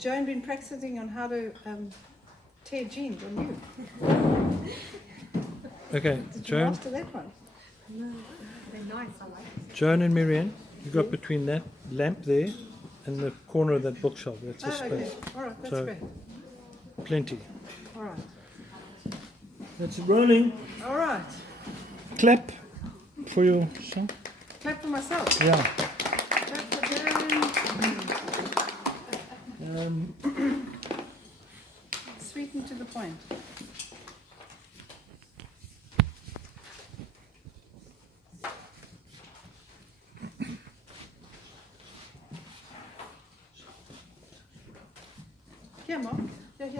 Joan been practicing on how to tear jeans on you? Okay, Did you Joan, master that one? No, they're nice, I like it. Joan and Vivienne, you got between that lamp there and the corner of that bookshelf. That's a Oh, okay. space. All right, that's So- great. Plenty. All right. That's rolling. All right. Clap for yourself. Clap for myself. Yeah. Clap for Joan. Sweet and to the point. Here, Mom. Here.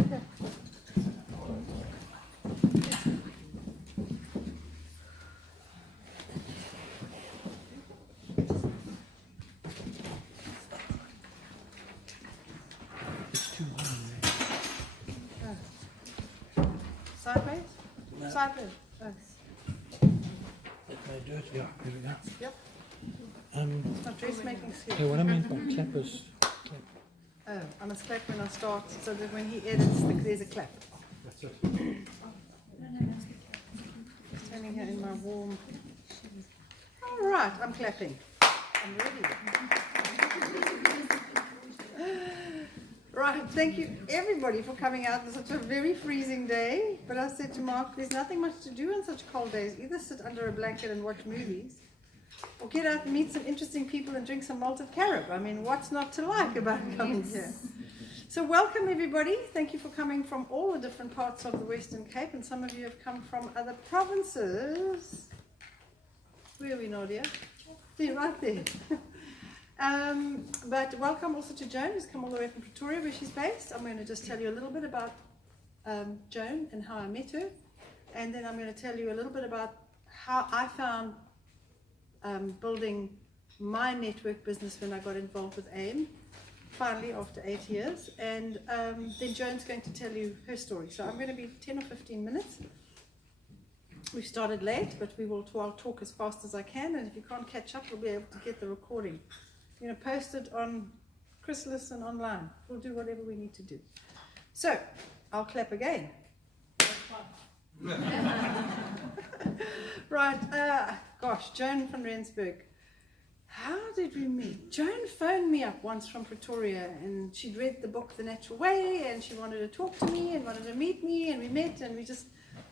It's too warm Sideways? No. Sideways. Oh. That may do it. Yeah, here we go. Yep. Um, Not dressmaking skill. okay, what I meant by clap is clap. Oh, I must clap when I start so that when he edits, there's a clap. That's it. Standing here in my warm. All right, I'm clapping. I'm ready. Right, thank you everybody for coming out on such a very freezing day. But I said to Mark, there's nothing much to do on such cold days. Either sit under a blanket and watch movies, or get out and meet some interesting people and drink some malted carob. I mean, what's not to like about coming here? So welcome everybody. Thank you for coming from all the different parts of the Western Cape, and some of you have come from other provinces. Where are we, Nadia? There, right there. But welcome also to Joan, who's come all the way from Pretoria, where she's based. I'm going to just tell you a little bit about Joan and how I met her, and then I'm going to tell you a little bit about how I found building my network business when I got involved with AIM, finally after 8 years, and then Joan's going to tell you her story. So I'm going to be 10 or 15 minutes. We've started late, but I'll talk as fast as I can, and if you can't catch up, we'll be able to get the recording. I'm going to post it on Chrysalis and online. We'll do whatever we need to do. So, I'll clap again. Right, gosh, Joan van Rensburg. How did we meet? Joan phoned me up once from Pretoria, and she'd read the book The Natural Way, and she wanted to talk to me and wanted to meet me, and we met, and we just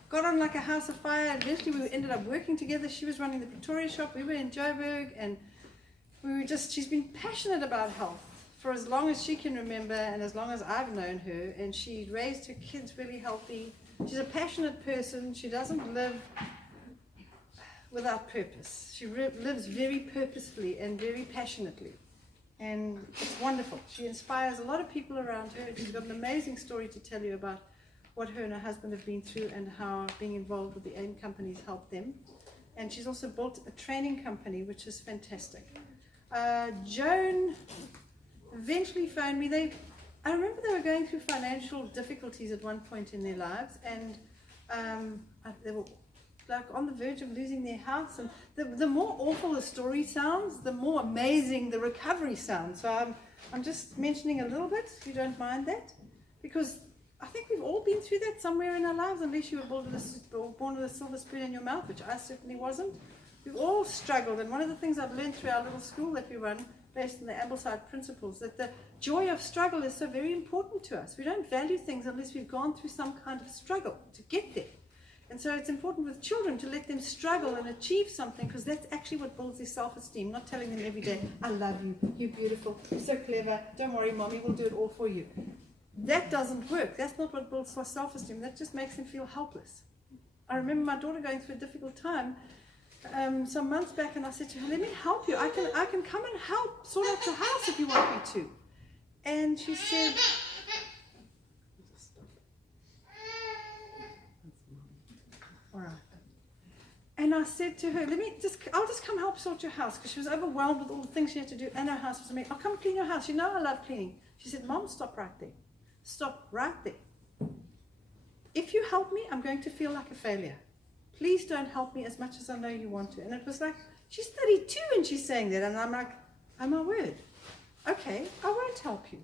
got on like a house of fire, and eventually we ended up working together. She was running the Pretoria shop, we were in Joburg, and she's been passionate about health for as long as she can remember and as long as I've known her, and she raised her kids really healthy. She's a passionate person. She doesn't live without purpose. She lives very purposefully and very passionately, and it's wonderful. She inspires a lot of people around her. She's got an amazing story to tell you about what her and her husband have been through and how being involved with the AIM companies helped them. And she's also built a training company, which is fantastic. Joan eventually phoned me. I remember they were going through financial difficulties at one point in their lives, and they were like on the verge of losing their house. And the more awful the story sounds, the more amazing the recovery sounds. So I'm just mentioning a little bit, if you don't mind that, because I think we've all been through that somewhere in our lives, unless you were born with a silver spoon in your mouth, which I certainly wasn't. We've all struggled, and one of the things I've learned through our little school that we run, based on the Ambleside principles, that the joy of struggle is so very important to us. We don't value things unless we've gone through some kind of struggle to get there. And so it's important with children to let them struggle and achieve something, because that's actually what builds their self-esteem, not telling them every day, I love you, you're beautiful, you're so clever, don't worry, mommy will do it all for you. That doesn't work. That's not what builds self-esteem. That just makes them feel helpless. I remember my daughter going through a difficult time some months back, and I said to her, let me help you. I can come and help sort out your house if you want me to. And she said, all right. And I said to her, I'll just come help sort your house, because she was overwhelmed with all the things she had to do, and her house was amazing. I'll come clean your house. You know I love cleaning. She said, Mom, stop right there. Stop right there. If you help me, I'm going to feel like a failure. Please don't help me as much as I know you want to. And it was like, she's 32 and she's saying that. And I'm like, oh my word. Okay, I won't help you.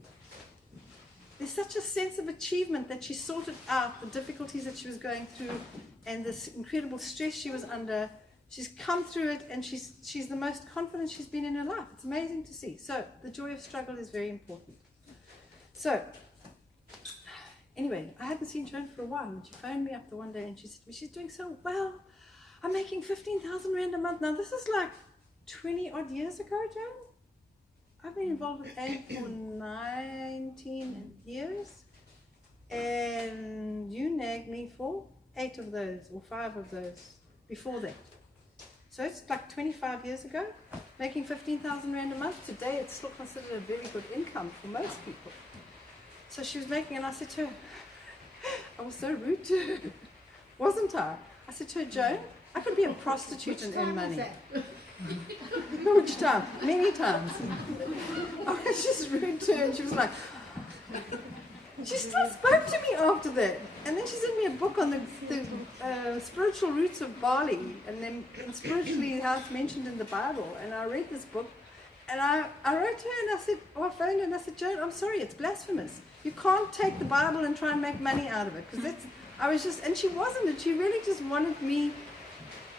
there's such a sense of achievement that she sorted out the difficulties that she was going through and this incredible stress she was under. She's come through it, and she's the most confident she's been in her life. It's amazing to see. So the joy of struggle is very important. So anyway, I hadn't seen Joan for a while, and she phoned me up the one day and she said, she's doing so well. I'm making 15,000 Rand a month. Now this is like 20 odd years ago, Joan. I've been involved with AIM for 19 years, and you nagged me for 8 of those or 5 of those before that. So it's like 25 years ago, making 15,000 Rand a month. Today it's still considered a very good income for most people. So she was making, and I said to her, I was so rude to her, wasn't I? I said to her, Joan, I could be a prostitute and earn money. Which time? Many times. I was just rude to her, and she was like, she still spoke to me after that. And then she sent me a book on the spiritual roots of barley, and then spiritually how it's mentioned in the Bible. And I read this book, and I wrote to her, and I said, I phoned her, and I said, Joan, I'm sorry, it's blasphemous. You can't take the Bible and try and make money out of it, because and she wasn't, and she really just wanted me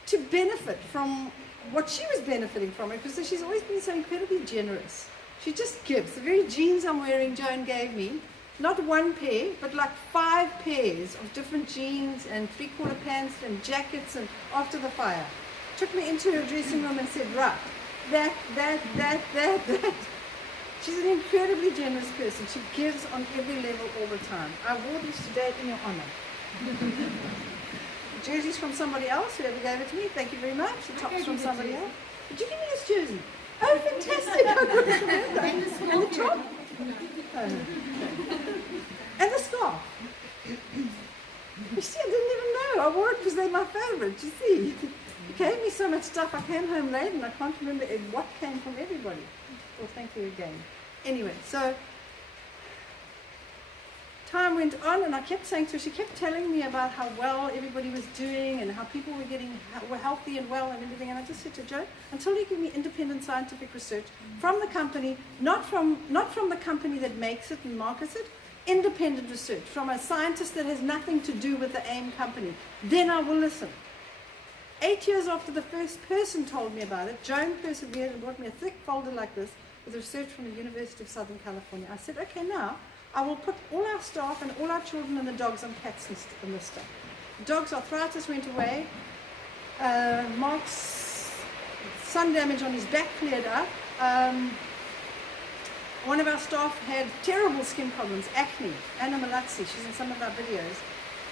to benefit from what she was benefiting from it, because she's always been so incredibly generous. She just gives. The very jeans I'm wearing, Joan gave me, not one pair, but like 5 pairs of different jeans and 3/4 pants and jackets, and after the fire. Took me into her dressing room and said, right, that. She's an incredibly generous person. She gives on every level all the time. I wore these today in your honor. Jersey's from somebody else, whoever gave it to me. Thank you very much. The top's from somebody else. Did you give me this jersey? Oh, fantastic. I couldn't remember. And the top? Oh. And the scarf. You see, I didn't even know. I wore it because they're my favorite, you see. You gave me so much stuff. I came home late and I can't remember what came from everybody. Well, thank you again. Anyway, so time went on, and I kept saying to her, she kept telling me about how well everybody was doing and how people were healthy and well and everything. And I just said to Joe, until you give me independent scientific research from the company, not from the company that makes it and markets it, independent research from a scientist that has nothing to do with the AIM company, then I will listen. 8 years after the first person told me about it, Joan persevered and brought me a thick folder like this with research from the University of Southern California. I said, okay, now I will put all our staff and all our children and the dogs on cats and this stuff. The dog's arthritis went away. Mark's sun damage on his back cleared up. One of our staff had terrible skin problems, acne, Anna Malatsi, she's in some of our videos.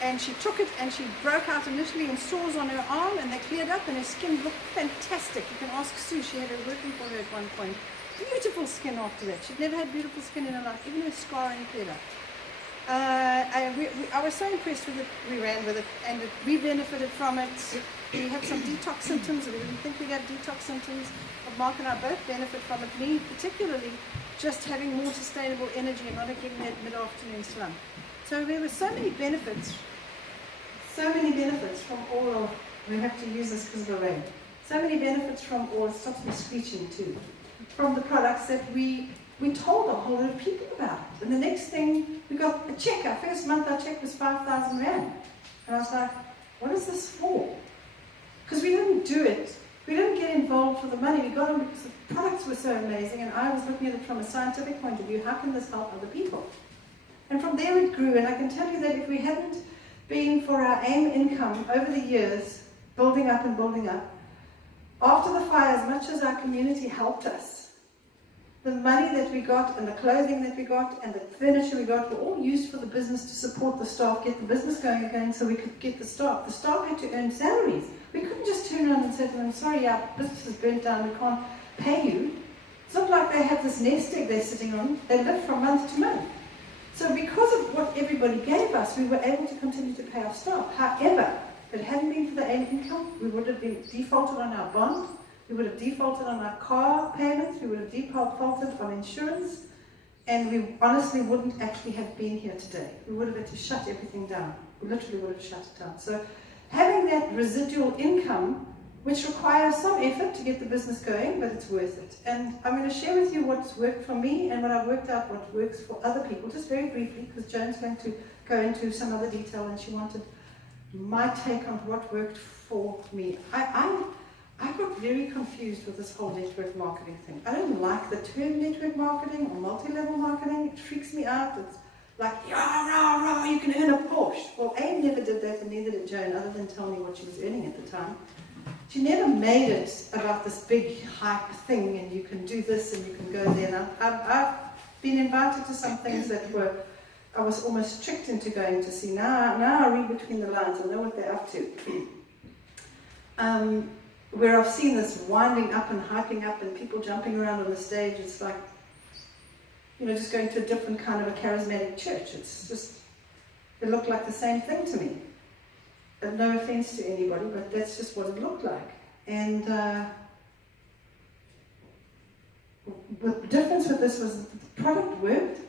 And she took it and she broke out initially in sores on her arm, and they cleared up and her skin looked fantastic. You can ask Sue, she had her working for her at one point. Beautiful skin after that. She'd never had beautiful skin in her life, even her scarring cleared up. I was so impressed with it, we ran with it, and we benefited from it. We had some detox symptoms, and we didn't think we'd have detox symptoms. But Mark and I both benefit from it, me particularly, just having more sustainable energy and not getting that mid-afternoon slump. So there were so many benefits from all of, we have to use this because of the rain, so many benefits from all, it stops me screeching too, from the products that we told a whole lot of people about. And the next thing, we got a check. Our first month our check was 5,000 Rand. And I was like, what is this for? Because we didn't do it. We didn't get involved for the money. We got them because the products were so amazing, and I was looking at it from a scientific point of view. How can this help other people? And from there it grew, and I can tell you that if we hadn't been for our AIM income over the years, building up, after the fire, as much as our community helped us, the money that we got and the clothing that we got and the furniture we got were all used for the business to support the staff, get the business going again so we could get the staff. The staff had to earn salaries. We couldn't just turn around and say to them, sorry, our business is burnt down, we can't pay you. It's not like they have this nest egg they're sitting on. They live from month to month. So because of what everybody gave us, we were able to continue to pay our staff. However, if it hadn't been for the AIM income, we would have been defaulted on our bond, we would have defaulted on our car payments, we would have defaulted on insurance, and we honestly wouldn't actually have been here today. We would have had to shut everything down. We literally would have shut it down. So having that residual income which requires some effort to get the business going, but it's worth it. And I'm going to share with you what's worked for me and what I've worked out what works for other people, just very briefly, because Joan's going to go into some other detail and she wanted my take on what worked for me. I got very confused with this whole network marketing thing. I don't like the term network marketing or multi-level marketing. It freaks me out. It's like, rah, rah, rah, you can earn a Porsche. Well, Abe never did that, and neither did Joan, other than tell me what she was earning at the time. She never made it about this big hype thing, and you can do this and you can go there. And I've been invited to some things that I was almost tricked into going to see. Now I read between the lines. I know what they're up to. Where I've seen this winding up and hyping up and people jumping around on the stage, it's like, just going to a different kind of a charismatic church. It's just, it looked like the same thing to me. And no offense to anybody, but that's just what it looked like. And the difference with this was the product worked.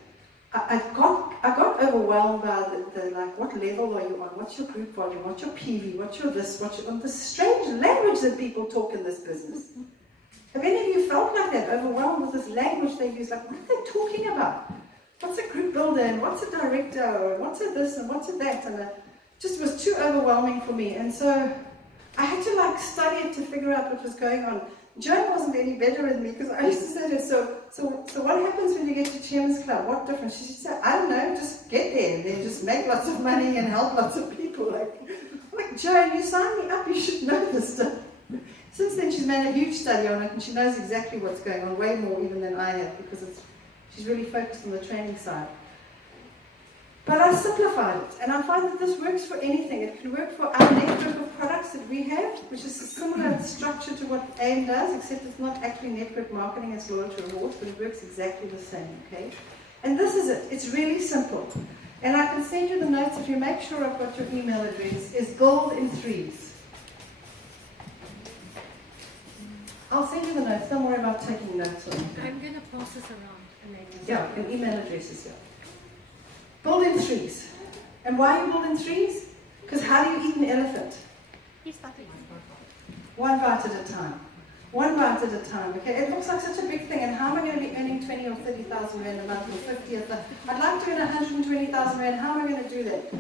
I got overwhelmed by the like, what level are you on? What's your group volume? What's your PV? What's your this? The strange language that people talk in this business. Have any of you felt like that, overwhelmed with this language they use? Like, what are they talking about? What's a group builder and what's a director or what's a this and what's a that? And it just was too overwhelming for me. And so I had to study it to figure out what was going on. Joan wasn't any better than me because I used to say to her, so what happens when you get to Chairman's Club? What difference? She said, I don't know, just get there and then just make lots of money and help lots of people. Like Joan, you signed me up, you should know this stuff. Since then she's made a huge study on it and she knows exactly what's going on, way more even than I have, because she's really focused on the training side. But I simplified it, and I find that this works for anything. It can work for our network of products that we have, which is a similar structure to what AIM does, except it's not actually network marketing, it's loyalty rewards, but it works exactly the same, okay? And this is it. It's really simple. And I can send you the notes if you make sure I've got your email address. Is build in threes. I'll send you the notes. Don't worry about taking notes on it. I'm going to pass this around. And then Yeah, an email address is here. Build in threes. And why you build in threes? Because how do you eat an elephant? he's starting. One bite at a time. One bite at a time. Okay, it looks like such a big thing. And how am I going to be earning 20 or 30,000 rand a month or 50? I'd like to earn 120,000 rand. How am I going to do that?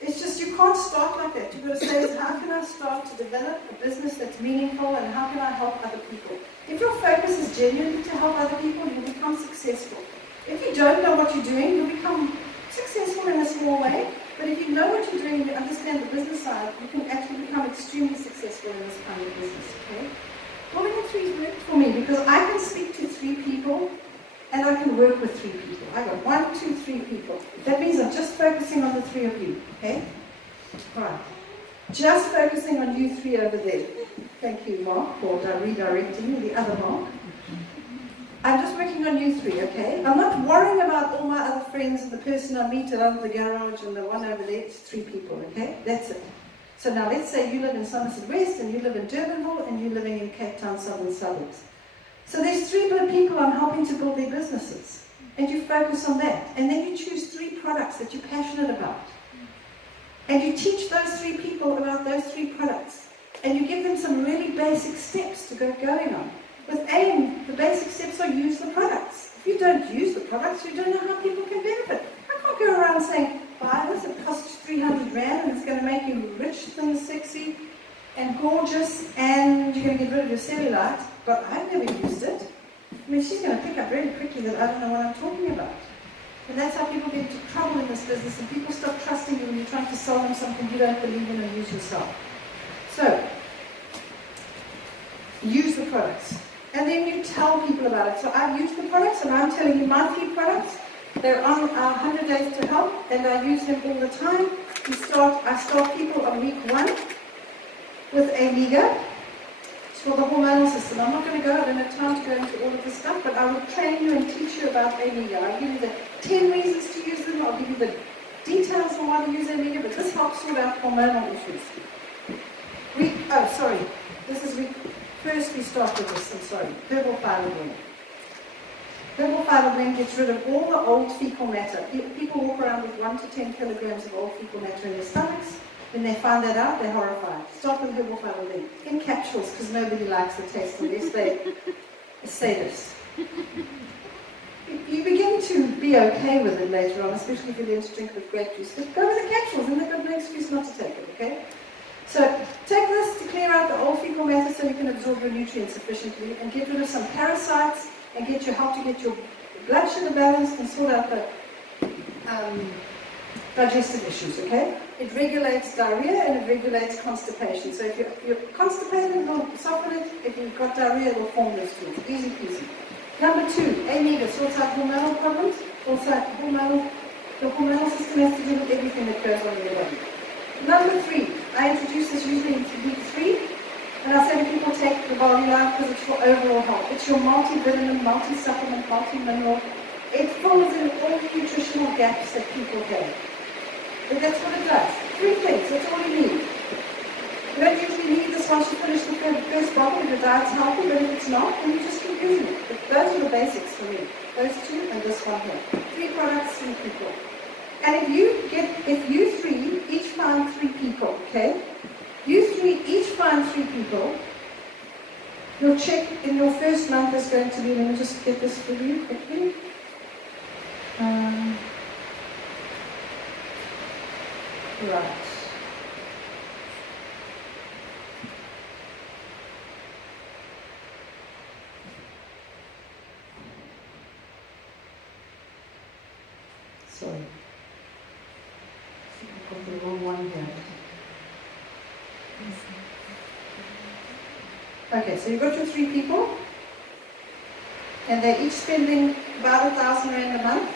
It's just you can't start like that. You've got to say, how can I start to develop a business that's meaningful and how can I help other people? If your focus is genuinely to help other people, you'll become successful. If you don't know what you're doing, you'll become successful in a small way. But if you know what you're doing and you understand the business side, you can actually become extremely successful in this kind of business. Okay? Building in threes worked for me because I can speak to 3 people and I can work with 3 people. I got 1, 2, 3 people. That means I'm just focusing on the 3 of you. Okay? Alright. Just focusing on you 3 over there. Thank you, Mark, for redirecting the other Mark. I'm just working on you 3, okay? I'm not worrying about all my other friends and the person I meet around the garage and the one over there. It's 3 people, okay? That's it. So now let's say you live in Somerset West and you live in Durbanville and you're living in Cape Town Southern Suburbs. So there's 3 people I'm helping to build their businesses. And you focus on that. And then you choose 3 products that you're passionate about. And you teach those 3 people about those 3 products. And you give them some really basic steps to go going on. With AIM, the basic steps are use the products. If you don't use the products, you don't know how people can benefit. I can't go around saying, buy this, it costs 300 rand and it's going to make you rich, thin, sexy, and gorgeous, and you're going to get rid of your cellulite, but I've never used it. I mean, she's going to pick up really quickly that I don't know what I'm talking about. And that's how people get into trouble in this business, and people stop trusting you when you're trying to sell them something you don't believe in and use yourself. So, use the products. And then you tell people about it. So I use the products, and I'm telling you my 3 products. They're on our 100 Days to Help, and I use them all the time. I start people on week 1 with Amiga. It's for the hormonal system. I'm not going to go, I don't have time to go into all of this stuff, but I will train you and teach you about Amiga. I'll give you the 10 reasons to use them. I'll give you the details on why to use Amiga, but this helps sort out hormonal issues. This is week. First we start with this, herbal fiber blend. Herbal fiber blend gets rid of all the old fecal matter. People walk around with 1 to 10 kilograms of old fecal matter in their stomachs. When they find that out, they're horrified. Start with herbal fiber link. In capsules, because nobody likes the taste unless they're a sadist. You begin to be okay with it later on, especially if you learn to drink with grape juice. But go with the capsules, and they've got no excuse not to take it, okay? So take this to clear out the old fecal matter so you can absorb your nutrients sufficiently and get rid of some parasites and help to get your blood sugar balanced and sort out the digestive issues, okay? It regulates diarrhea and it regulates constipation. So if you're constipated, it'll soften it. If you've got diarrhea, it'll form those stools. Easy peasy. Number 2, A-Mega sorts out hormonal problems. Also, the hormonal system has to do with everything that goes on in your body. Number 3, I introduce this usually in week 3, and I say to people take the Voluline because it's for overall health. It's your multivitamin, multi-supplement, multi-mineral. It fills in all the nutritional gaps that people have. But that's what it does. 3 things, that's all you need. You don't usually need this once you finish the first bottle if your diet's healthy, but if it's not, then you just keep using it. But those are the basics for me. Those 2 and this one here. 3 products, 3 people. And if you 3 each find 3 people, okay? You 3 each find 3 people, your check in your first month is going to be, let me just get this for you quickly. Right. Sorry. I've got the wrong one here. Okay, so you've got your 3 people, and they're each spending about 1,000 Rand a month.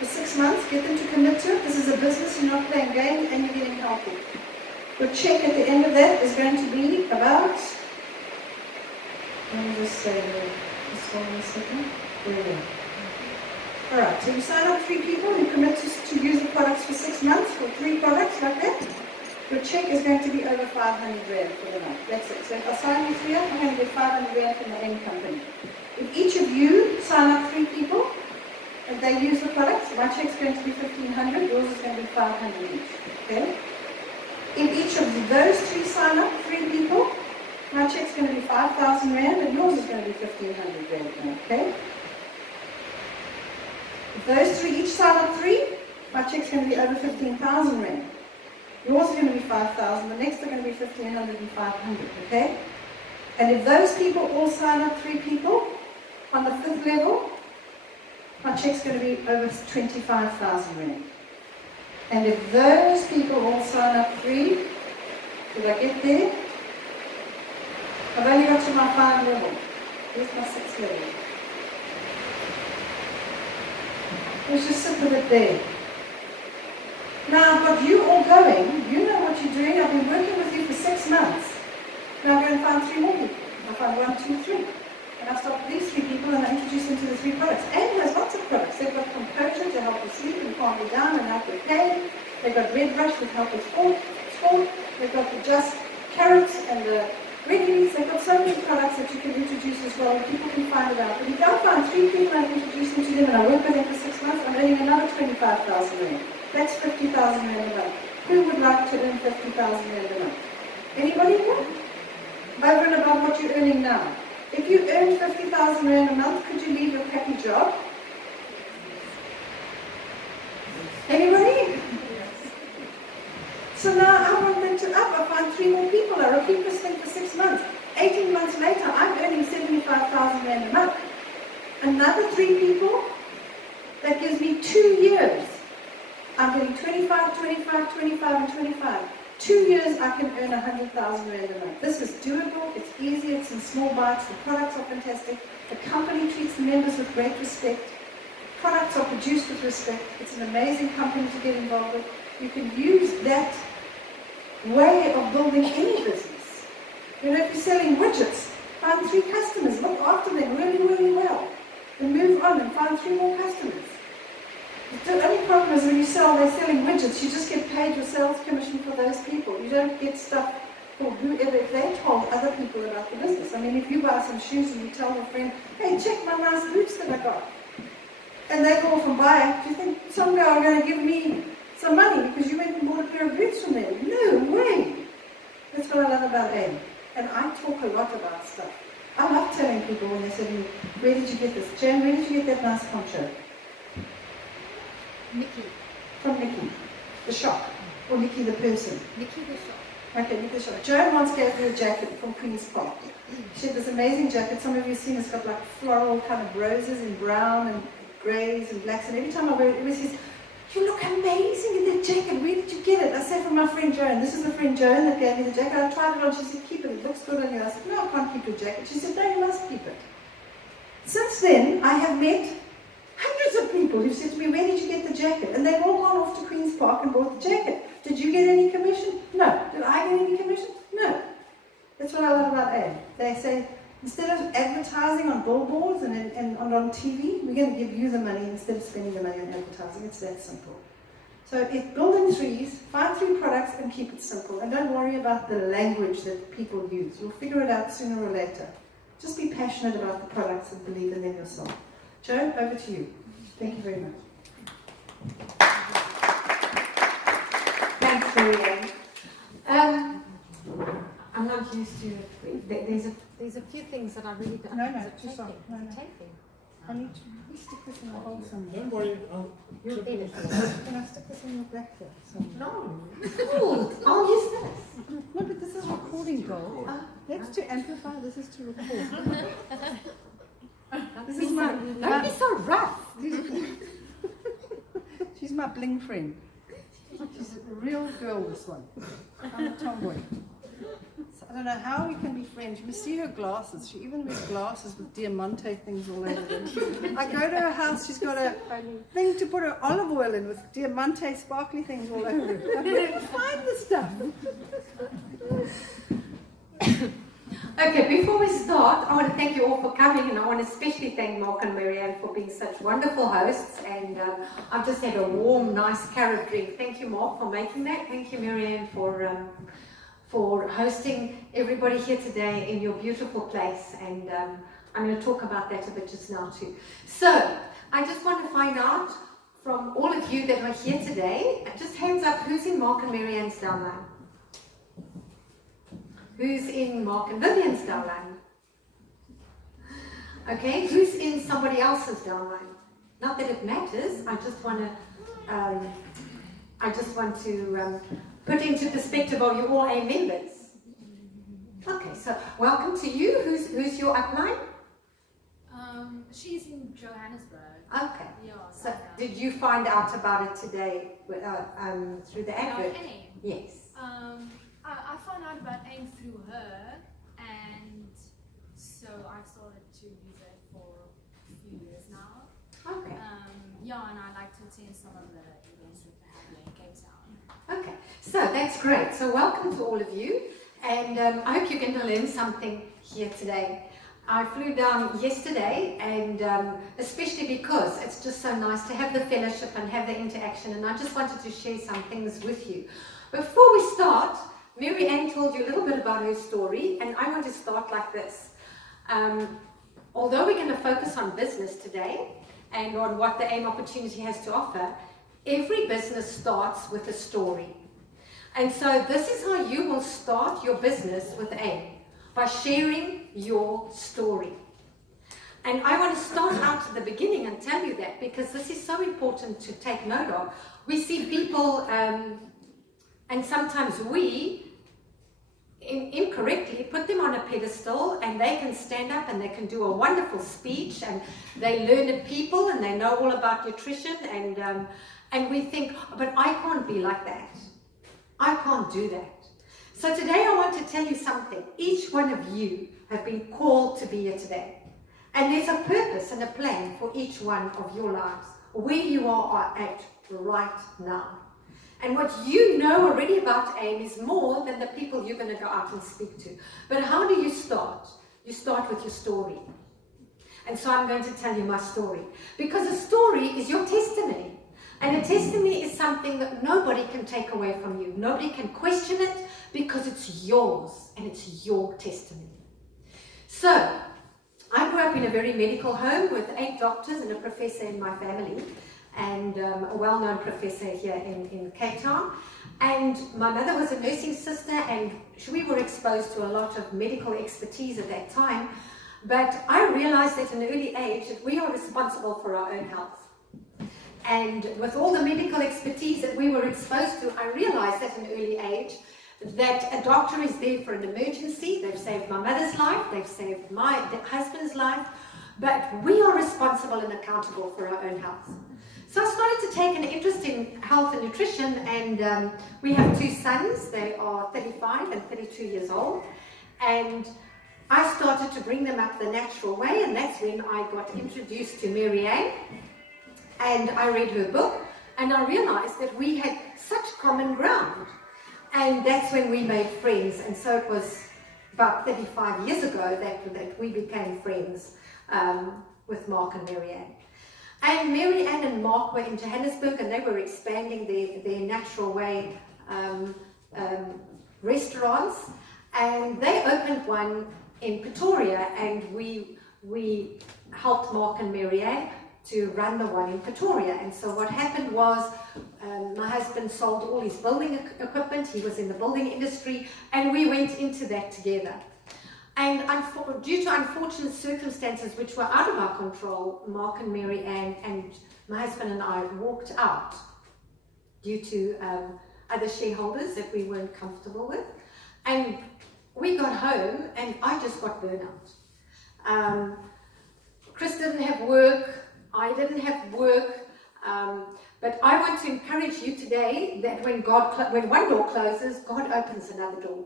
For 6 months, get them to commit to it. This is a business, you're not playing games, and you're getting healthy. Your check at the end of that is going to be about, let me just say this one a second. There we go. Alright, so you sign up 3 people, you commit to use the products for 6 months, for 3 products like that. Your check is going to be over 500 Rand for the month. That's it. So if I sign you 3 up, I'm going to get 500 Rand from the end company. If each of you sign up 3 people, if they use the products, my check's going to be 1,500, yours is going to be 500 each. Okay? If each of those 3 sign up 3 people, my check's going to be 5,000 Rand and yours is going to be 1,500 Rand. Okay? If those 3 each sign up 3, my check's going to be over 15,000 Rand. Yours is going to be 5,000, the next are going to be 1,500 and 500, okay? And if those people all sign up 3 people, on the 5th level, my check's going to be over 25,000 Rand. And if those people all sign up 3, did I get there? I've only got to my 5 level. Here's my 6th level. Let's just sit with it there. Now I've got you all going, you know what you're doing, I've been working with you for 6 months. Now I'm going to find 3 more people. I find 1, 2, 3. And I start with these 3 people and I introduce them to the 3 products. And there's lots of products. They've got composure to help you sleep and calm you down and help with pain. They've got red brush to help with sport. They've got the just carrots and the red leaves. They've got so many products that you can introduce as well and people can find it out. But if I find 3 people and I introduce them to them and I work with them for 6 months, I'm earning another 25,000 Rand. That's 50,000 Rand a month. Who would like to earn 50,000 Rand a month? Anybody here? Over and above what you're earning now. If you earned 50,000 Rand a month, could you leave your crappy job? Anybody? So now I want them to up. I find 3 more people. I repeat this thing for 6 months. 18 months later, I'm earning 75,000 Rand a month. Another 3 people, that gives me 2 years. I'm getting 25, 25, 25, and 25. 2 years, I can earn 100,000 Rand a month. This is doable, it's easy, it's in small bites, the products are fantastic, the company treats the members with great respect, products are produced with respect, it's an amazing company to get involved with. You can use that way of building any business. You know, if you're selling widgets, find 3 customers, look after them really, really well, and move on and find 3 more customers. The only problem is when you sell, they're selling widgets, you just get paid your sales commission for those people. You don't get stuff for whoever, if they told other people about the business. I mean, if you buy some shoes and you tell your friend, hey, check my nice boots that I got. And they go off and buy it, do you think some guy are going to give me some money because you went and bought a pair of boots from them. No way. That's what I love about AIM. And I talk a lot about stuff. I love telling people when they say to me, where did you get this? Jan, where did you get that nice poncho? Nikki. From Nikki, the shop. Or Nikki the person. Nikki the shop. Okay, Nikki the shop. Joan once gave me a jacket from Queen's Park. She had this amazing jacket. Some of you have seen it's got like floral kind of roses in brown and greys and blacks. And every time I wear it, everybody says, you look amazing in that jacket. Where did you get it? I said, from my friend Joan. This is the friend Joan that gave me the jacket. I tried it on. She said, keep it. It looks good on you. I said, no, I can't keep your jacket. She said, no, you must keep it. Since then, I have met hundreds of people who said to me, where did you get the jacket? And they've all gone off to Queen's Park and bought the jacket. Did you get any commission? No. Did I get any commission? No. That's what I love about AIM. They say, instead of advertising on billboards and on TV, we're going to give you the money instead of spending the money on advertising. It's that simple. So build in threes, find 3 products and keep it simple. And don't worry about the language that people use. You'll figure it out sooner or later. Just be passionate about the products and believe in them yourself. Joan, over to you. Thank you very much. Thanks, Marianne. I'm not used to. There's a few things that I really don't. No, Is it too soft. taping? No, Is it no. taping? I need to stick this in a hole somewhere. Don't worry, You'll clip get it. it. Can I stick this in your back there? somewhere? No. Cool. I'll use this. No, but this is recording gold. That's to amplify, this is to record. This is my, Don't be so rough. she's my bling friend. She's a real girl, this one. I'm a tomboy. So I don't know how we can be friends. You must see her glasses. She even wears glasses with diamante things all over them. I go to her house, she's got a thing to put her olive oil in with diamante sparkly things all over it. I couldn't find the stuff. Okay, before we start, I want to thank you all for coming, and I want to especially thank Mark and Marianne for being such wonderful hosts. And I've just had a warm, nice carrot drink. Thank you, Mark, for making that. Thank you, Marianne, for hosting everybody here today in your beautiful place. And I'm going to talk about that a bit just now too. So I just want to find out from all of you that are here today, just hands up, who's in Mark and Marianne's downline? Who's in Mark and Vivienne's downline? Okay, who's in somebody else's downline? Not that it matters. I just want to put into perspective, are you all A members? Okay, so welcome to you. Who's your upline? She's in Johannesburg. Okay. Yeah. So did you find out about it today through the advert? About AIM. Yes. I found out about AIM through her, and so I've started to use it for a few years now. Okay. Yeah, and I like to attend some of the events that they have in Cape Town. Okay, so that's great. So welcome to all of you, and I hope you're going to learn something here today. I flew down yesterday, and especially because it's just so nice to have the fellowship and have the interaction, and I just wanted to share some things with you. Before we start, Marianne told you a little bit about her story, and I want to start like this. Although we're going to focus on business today and on what the AIM opportunity has to offer, every business starts with a story. And so this is how you will start your business with AIM, by sharing your story. And I want to start out at the beginning and tell you that, because this is so important to take note of. We see people, and sometimes we incorrectly put them on a pedestal, and they can stand up and they can do a wonderful speech, and they learn at people and they know all about nutrition, and we think, but I can't be like that. I can't do that. So today I want to tell you something. Each one of you have been called to be here today. And there's a purpose and a plan for each one of your lives, where you are at right now. And what you know already about AIM is more than the people you're going to go out and speak to. But how do you start? You start with your story. And so I'm going to tell you my story. Because a story is your testimony. And a testimony is something that nobody can take away from you. Nobody can question it, because it's yours and it's your testimony. So, I grew up in a very medical home with 8 doctors and a professor in my family. and a well-known professor here in Cape Town. And my mother was a nursing sister, and we were exposed to a lot of medical expertise at that time. But I realized at an early age that we are responsible for our own health. And with all the medical expertise that we were exposed to, I realized at an early age that a doctor is there for an emergency. They've saved my mother's life, they've saved my husband's life, but we are responsible and accountable for our own health. So I started to take an interest in health and nutrition, and we have 2 sons. They are 35 and 32 years old, and I started to bring them up the natural way, and that's when I got introduced to Mary Ann, and I read her book, and I realized that we had such common ground, and that's when we made friends. And so it was about 35 years ago that we became friends with Mark and Mary Ann. And Mary Ann and Mark were in Johannesburg, and they were expanding their natural way restaurants, and they opened one in Pretoria, and we helped Mark and Mary Ann to run the one in Pretoria. And so what happened was my husband sold all his building equipment. He was in the building industry, and we went into that together. And due to unfortunate circumstances which were out of our control, Mark and Mary Ann and my husband and I walked out due to other shareholders that we weren't comfortable with. And we got home, and I just got burnout. Chris didn't have work, I didn't have work, but I want to encourage you today that when one door closes, God opens another door.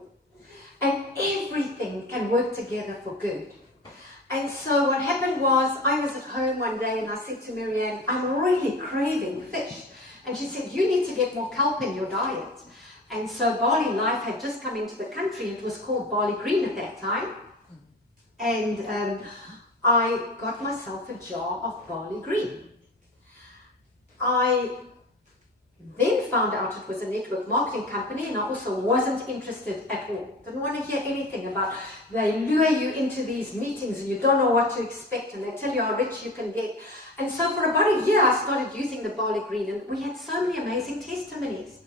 And everything can work together for good. And so what happened was, I was at home one day and I said to Mary Ann, I'm really craving fish. And she said, you need to get more kelp in your diet. And so Barley Life had just come into the country. It was called Barley Green at that time. And I got myself a jar of Barley Green. I then found out it was a network marketing company, and I also wasn't interested at all. Didn't want to hear anything about, they lure you into these meetings and you don't know what to expect, and they tell you how rich you can get. And so for about a year I started using the Barley Green, and we had so many amazing testimonies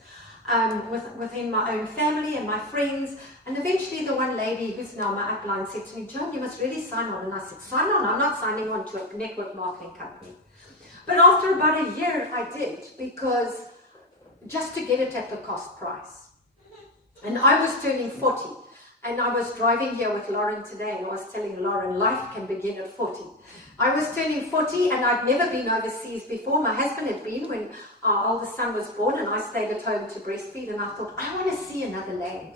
within my own family and my friends. And eventually the one lady who's now my upline said to me, Joan, you must really sign on. And I said, sign on? I'm not signing on to a network marketing company. But after about a year I did, because just to get it at the cost price. And I was turning 40, and I was driving here with Lauren today, and I was telling Lauren, life can begin at 40. I was turning 40, and I'd never been overseas before. My husband had been when our oldest son was born, and I stayed at home to breastfeed, and I thought, I want to see another land.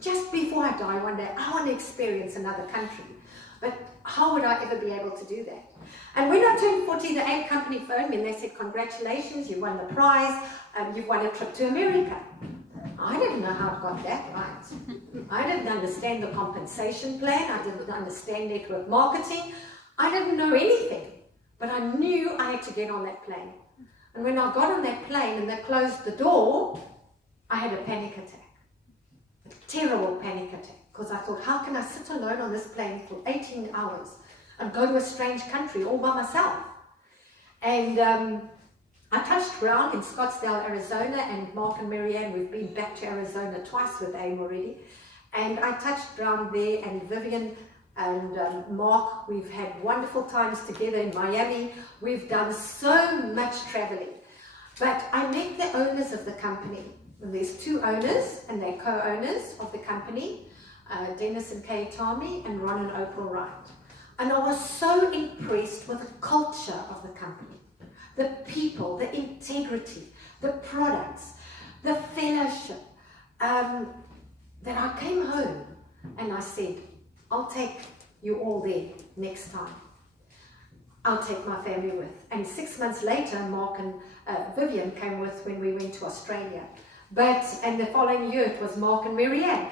Just before I die one day, I want to experience another country. But how would I ever be able to do that? And when I turned 40, the ad company phoned me and they said, congratulations, you won the prize, you've won a trip to America. I didn't know how I got that right. I didn't understand the compensation plan, I didn't understand network marketing, I didn't know anything, but I knew I had to get on that plane. And when I got on that plane and they closed the door, I had a panic attack, a terrible panic attack. Because I thought, how can I sit alone on this plane for 18 hours and go to a strange country all by myself? And I touched ground in Scottsdale, Arizona, and Mark and Mary Ann, we've been back to Arizona twice with AIM already. And I touched ground there, and Vivienne and Mark, we've had wonderful times together in Miami. We've done so much traveling. But I met the owners of the company. And there's 2 owners, and they're co-owners of the company. Dennis and Kay Tami, and Ron and Oprah Wright. And I was so impressed with the culture of the company, the people, the integrity, the products, the fellowship, that I came home and I said, I'll take you all there next time. I'll take my family with. And 6 months later, Mark and Vivienne came with when we went to Australia. And the following year it was Mark and Mary Ann.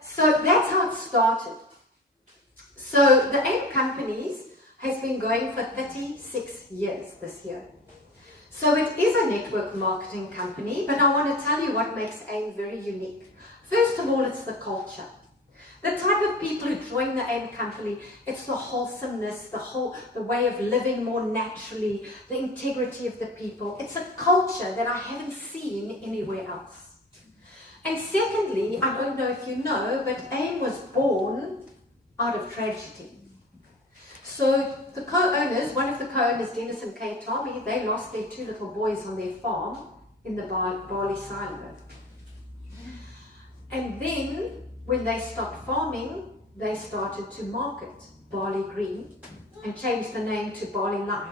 So that's how it started. So the AIM Companies has been going for 36 years this year. So it is a network marketing company, but I want to tell you what makes AIM very unique. First of all, it's the culture. The type of people who join the AIM company, it's the wholesomeness, the way of living more naturally, the integrity of the people. It's a culture that I haven't seen anywhere else. And secondly, I don't know if you know, but AIM was born out of tragedy. So the co-owners, one of the co-owners, Dennis and Kay Tommy, they lost their 2 little boys on their farm in the barley silo. And then, when they stopped farming, they started to market Barley Green and changed the name to Barley Life,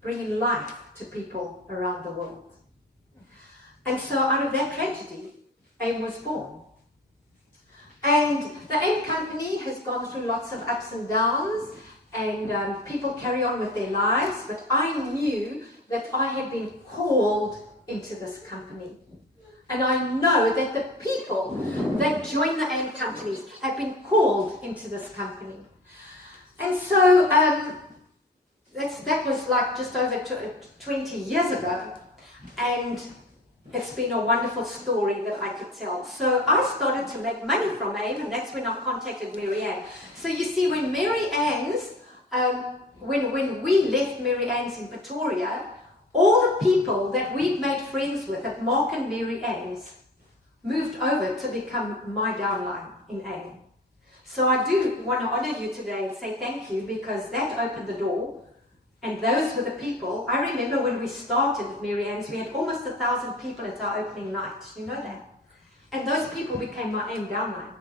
bringing life to people around the world. And so out of that tragedy, AIM was born. And the AIM company has gone through lots of ups and downs, and people carry on with their lives, but I knew that I had been called into this company. And I know that the people that join the AIM companies have been called into this company. And so that was like just over 20 years ago. And it's been a wonderful story that I could tell. So I started to make money from AIM, and that's when I contacted Mary Ann. So you see, when Mary Ann's, when we left Mary Ann's in Pretoria, all the people that we'd made friends with at Mark and Mary Ann's moved over to become my downline in AIM. So I do want to honor you today and say thank you, because that opened the door. And those were the people. I remember when we started at Mary Ann's, we had almost 1,000 people at our opening night. You know that? And those people became my AIM downline.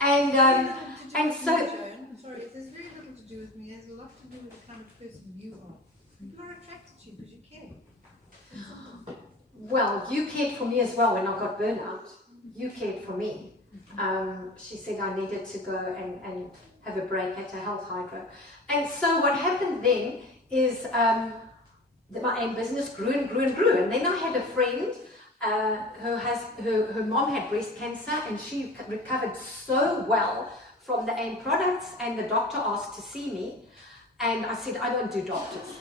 And so... Sorry, it has very little to do with me. It has a lot to do with the kind of person you are. People are attracted to you because you care. Well, you cared for me as well when I got burnout. You cared for me. She said I needed to go and have a break at a health hydro. And so what happened then is that my AIM business grew and grew and grew. And then I had a friend, her mom had breast cancer, and she recovered so well from the AIM products, and the doctor asked to see me. And I said, I don't do doctors.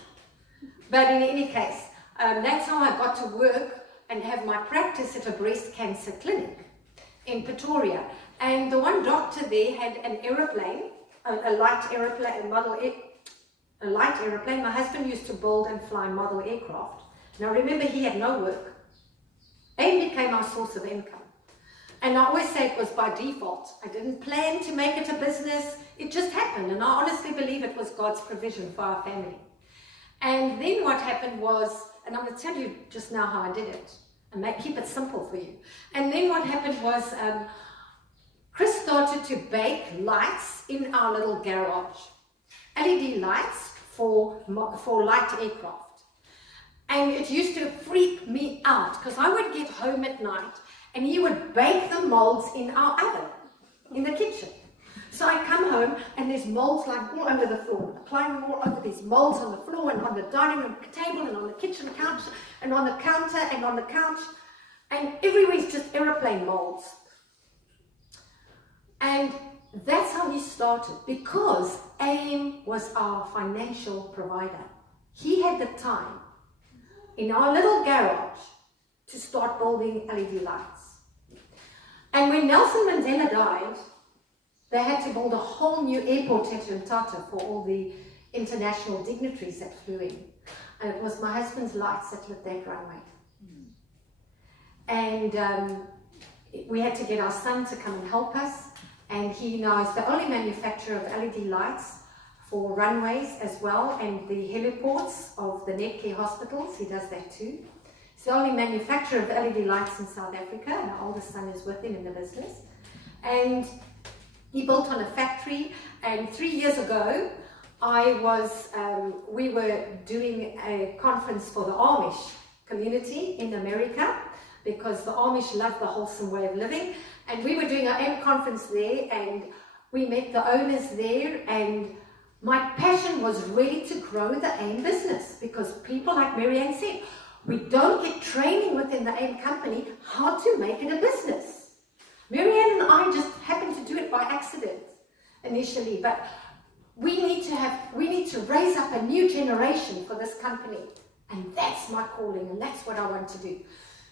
But in any case, that's how I got to work and have my practice at a breast cancer clinic in Pretoria. And the one doctor there had an aeroplane, a light aeroplane, a light aeroplane. My husband used to build and fly model aircraft. Now remember, he had no work. AIM became our source of income. And I always say it was by default. I didn't plan to make it a business. It just happened. And I honestly believe it was God's provision for our family. And then what happened was, and I'm going to tell you just now how I did it, and keep it simple for you. And then what happened was, Chris started to bake lights in our little garage. LED lights for light aircraft. And it used to freak me out, because I would get home at night and he would bake the molds in our oven, in the kitchen. So I come home and there's molds like all over the floor, applying all over these molds on the floor and on the dining room table and on the kitchen couch and on the counter and on the couch, and everywhere's just aeroplane molds. And that's how he started, because AIM was our financial provider. He had the time in our little garage to start building LED lights. And when Nelson Mandela died, they had to build a whole new airport at Mthatha for all the international dignitaries that flew in. And it was my husband's lights that lit that runway. And we had to get our son to come and help us. And he now is the only manufacturer of LED lights for runways as well, and the heliports of the Netcare hospitals. He does that too. He's the only manufacturer of LED lights in South Africa, and our oldest son is with him in the business. And he built on a factory, and 3 years ago, we were doing a conference for the Amish community in America, because the Amish love the wholesome way of living. And we were doing our AIM conference there, and we met the owners there, and my passion was really to grow the AIM business, because people like Mary Ann said, we don't get training within the AIM company how to make it a business. Mary Ann and I just happened to do it by accident initially, but we need to raise up a new generation for this company, and that's my calling, and that's what I want to do.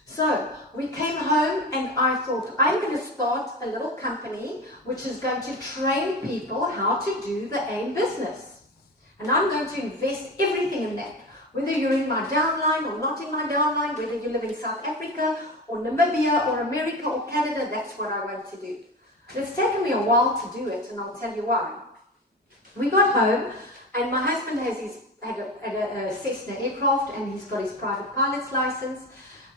So we came home and I thought, I'm going to start a little company which is going to train people how to do the AIM business. And I'm going to invest everything in that. Whether you're in my downline or not in my downline, whether you live in South Africa or Namibia or America or Canada, that's what I want to do. It's taken me a while to do it, and I'll tell you why. We got home, and my husband had a Cessna aircraft, and he's got his private pilot's license,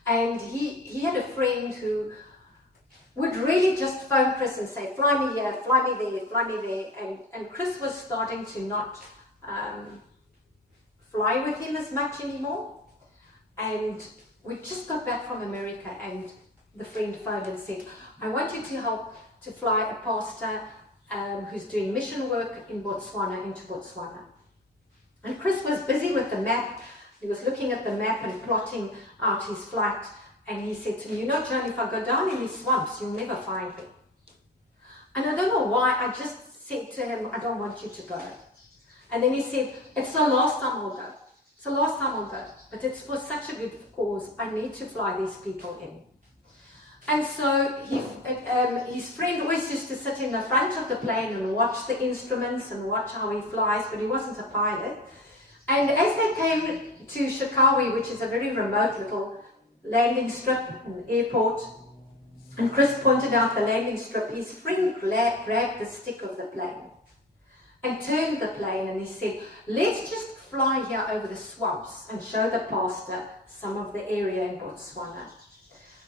and he had a friend who would really just phone Chris and say, fly me here, fly me there, fly me there, and Chris was starting to not fly with him as much anymore. And we just got back from America, and the friend phoned and said, I want you to help to fly a pastor who's doing mission work in Botswana, into Botswana. And Chris was busy with the map. He was looking at the map and plotting out his flight, and he said to me, you know, Joan, if I go down in these swamps, you'll never find me. And I don't know why, I just said to him, I don't want you to go. And then he said, it's the last time I'll go. It's the last time I'll go. But it's for such a good cause. I need to fly these people in. And so his friend always used to sit in the front of the plane and watch the instruments and watch how he flies, but he wasn't a pilot. And as they came to Shikawi, which is a very remote little landing strip, an airport, and Chris pointed out the landing strip, his friend grabbed the stick of the plane and turned the plane, and he said, let's just fly here over the swamps and show the pastor some of the area in Botswana.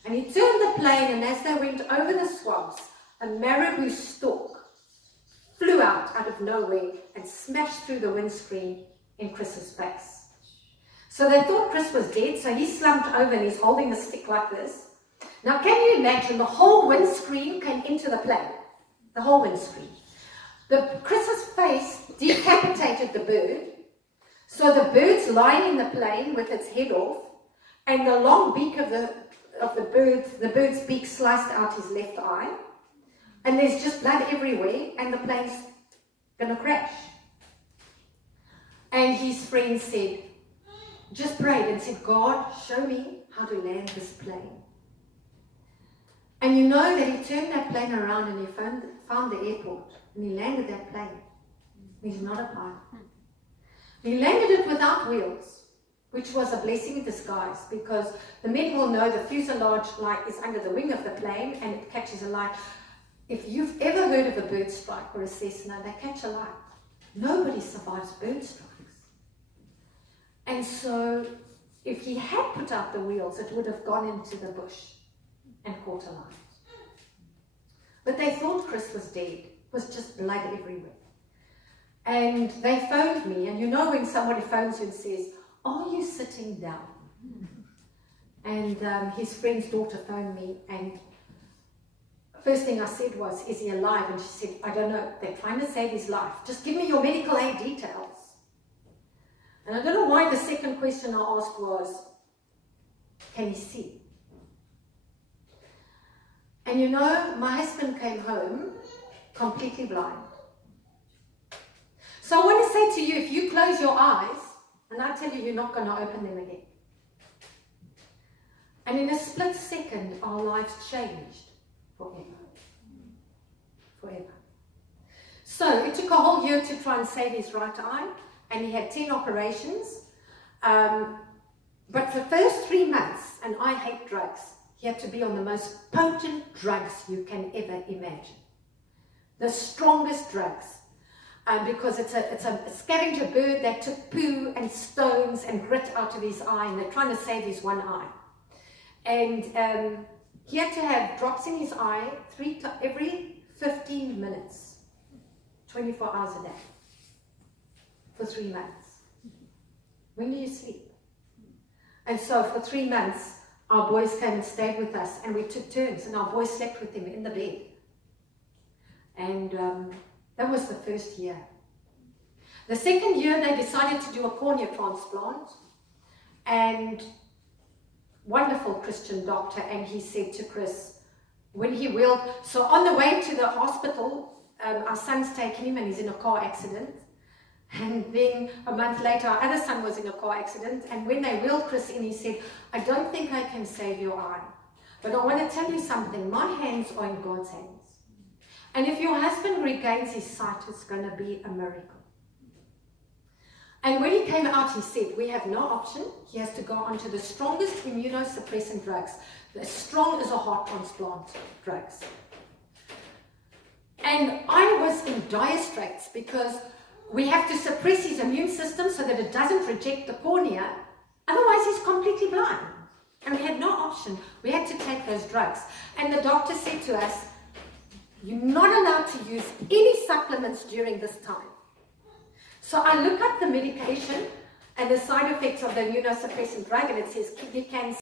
And he turned the plane, and as they went over the swamps, a marabou stork flew out of nowhere and smashed through the windscreen in Chris's face. So they thought Chris was dead, so he slumped over and he's holding the stick like this. Now can you imagine, the whole windscreen came into the plane, the whole windscreen. Chris's face decapitated the bird, so the bird's lying in the plane with its head off, and the long beak of the bird's beak sliced out his left eye, and there's just blood everywhere, and the plane's gonna crash. And his friend said, just prayed and said, God, show me how to land this plane. And you know that he turned that plane around and he found the airport, and he landed that plane. He's not a pilot. He landed it without wheels, which was a blessing in disguise, because the men will know the fuselage light is under the wing of the plane and it catches a light. If you've ever heard of a bird strike or a Cessna, they catch a light. Nobody survives bird strikes. And so if he had put out the wheels, it would have gone into the bush and caught a light. But they thought Chris was dead. It was just blood everywhere. And they phoned me, and you know when somebody phones you and says, are you sitting down? And his friend's daughter phoned me, and first thing I said was, is he alive? And she said, I don't know, they're trying to save his life. Just give me your medical aid details. And I don't know why the second question I asked was, can he see? And you know, my husband came home completely blind. So I want to say to you, if you close your eyes, and I tell you, you're not going to open them again. And in a split second, our lives changed forever. Forever. So it took a whole year to try and save his right eye, and he had 10 operations. But for the first 3 months, and I hate drugs, he had to be on the most potent drugs you can ever imagine. The strongest drugs. Because it's a scavenger bird that took poo and stones and grit out of his eye, and they're trying to save his one eye. And he had to have drops in his eye every 15 minutes, 24 hours a day, for 3 months. When do you sleep? And so for 3 months, our boys came and stayed with us, and we took turns, and our boys slept with him in the bed. And that was the first year. The second year, they decided to do a cornea transplant, and wonderful Christian doctor, and he said to Chris, when he wheeled, so on the way to the hospital, our son's taking him, and he's in a car accident, And then a month later, our other son was in a car accident, and when they wheeled Chris in, he said, I don't think I can save your eye. But I want to tell you something, my hands are in God's hands. And if your husband regains his sight, it's going to be a miracle. And when he came out, he said, we have no option. He has to go onto the strongest immunosuppressant drugs, as strong as a heart transplant drugs. And I was in dire straits because we have to suppress his immune system so that it doesn't reject the cornea. Otherwise, he's completely blind. And we had no option. We had to take those drugs. And the doctor said to us, you're not allowed to use any supplements during this time. So I look up the medication and the side effects of the immunosuppressant drug, and it says kidney cancer,